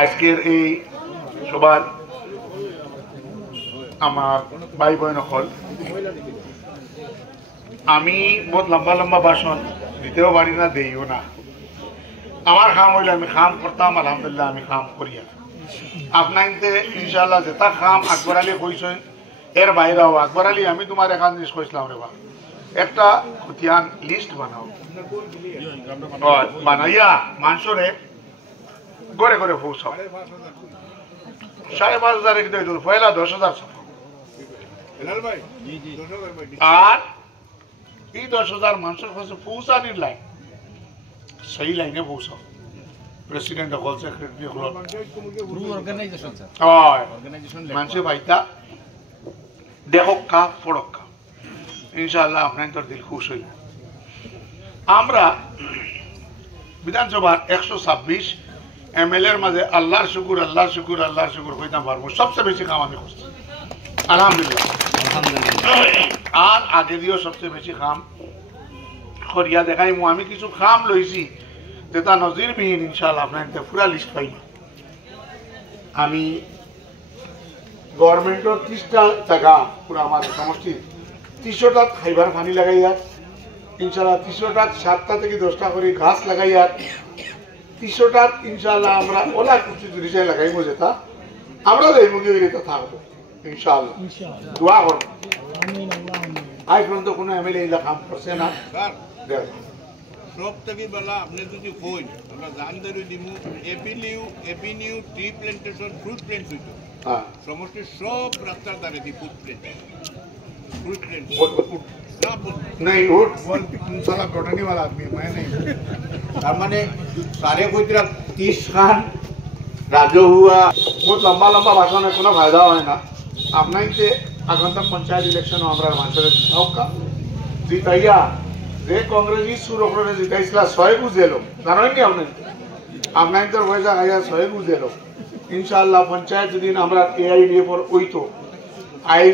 আজকের এই সবার আমার ভাই বোন হল আমি বহুত লম্বা লম্বা ভাষণ দিতেও পারি না দেইও না। আমার খাম হইলে আমি খাম করতাম, আলহামদুলিল্লাহ আমি খাম করিয়া আপনাইতে ইনশাআল্লাহ যেটা খাম আকবর আলী কইছেন এর বাইরেও আকবর আলী আমি তোমার এখান জিনিস কইছিলাম রে বা একটা খতিয়ান লিস্ট বানাও, বানাইয়া মানুষরে গড়ে গড়ে পৌঁছাও। 5,500 কিন্তু পয়লা 10,000 আর এই 10,000 মানুষের কাছে পৌঁছানির লাইন সেই লাইনে পৌঁছাও। প্রেসিডেন্ট হল, সেক্রেটারি হল, মানুষের ভাইটা দেখক কা পড়ক কা, ইনশাআল্লাহ আপনার তোর দিল খুশ হইল। আমরা বিধানসভার 126 MLA এর মাঝে আল্লাহর শুকুর আল্লাহর শুকুর আল্লাহর শুকুর হইতাম পারবো। সবচেয়ে বেশি কাম আমি করছি আলহামদুলিল্লাহ। আর আগে দিয়েও সবচেয়ে বেশি খাম করিয়া দেখাই আমি কিছু খাম লইছি যেটা নজিরবিহীন। ইনশাআল্লাহ আপনার পুরা লিস্ট পাই। আমি গভর্নমেন্টের 30টা জায়গা পুরো আমার সমষ্টির 300টা খাইবার পানি লাগাইয়া, ইনশাআল্লাহ 300টা 7টা থেকে 10টা করে গাছ লাগাইয়া, 300টা ইনশাআল্লাহ আমরা ওলা কিছু জিনিস লাগাইবো যেটা আমরা দেবো এটা থাকবো ইনশাআল্লাহ। দোয়া করবো। আজ পর্যন্ত কোনো MLA এই কাম করছে না। সব থেকে বেলা আপনি যদি কইন আমরা জানদারি দিমু এভিনিউ টি প্ল্যান্টেশন ফ্রুট প্ল্যান্ট হইতো সমষ্টি সব রাস্তার ধারে দি ফ্রুট প্ল্যান্ট नहीं वोट साला कॉटनी वाला आदमी मैं नहीं। তার মানে सारे कोई तरह 30 खान राजो हुआ बहुत लंबा लंबा भाषण है, কোনো फायदा হয় না। আপনাইতে আগন্তক পঞ্চায়েত ইলেকশন আমরা মানুষের জিতাওকা জিতাইয়া যে কংগ্রেসই শুরু করে জিতাইছিলা 100 বুঝেলো জানেন কি আপনি আপনাইতে পয়সা খাইয়া 100 বুঝেলো। ইনশাআল্লাহ পঞ্চায়েত দিন আমরা AIDF এর ওইতো আই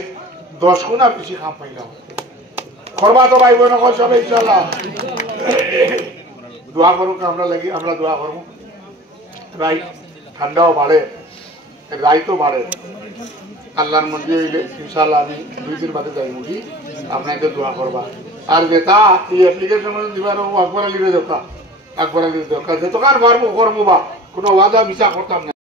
10 গুণা বেশি কাম পাইলাম। করবা তো ভাই বোন সব ইনশাআল্লাহ দোয়া করুক আমরা লাগি, আমরা দোয়া করবো রাই ঠান্ডাও বাড়ে, রাইতো বাড়ে। আল্লাহর মন্দির হইলে ইনশাআল্লাহ আমি 2 দিন বাদে যাই মুখি আপনাকে দোয়া করবা। আর যেটা এই অ্যাপ্লিকেশন দিবার আকবর আলীর দোকা, আকবর আলীর দোকা যেতকার পারবো করবো বা কোনো ওয়াদা মিশা করতাম না।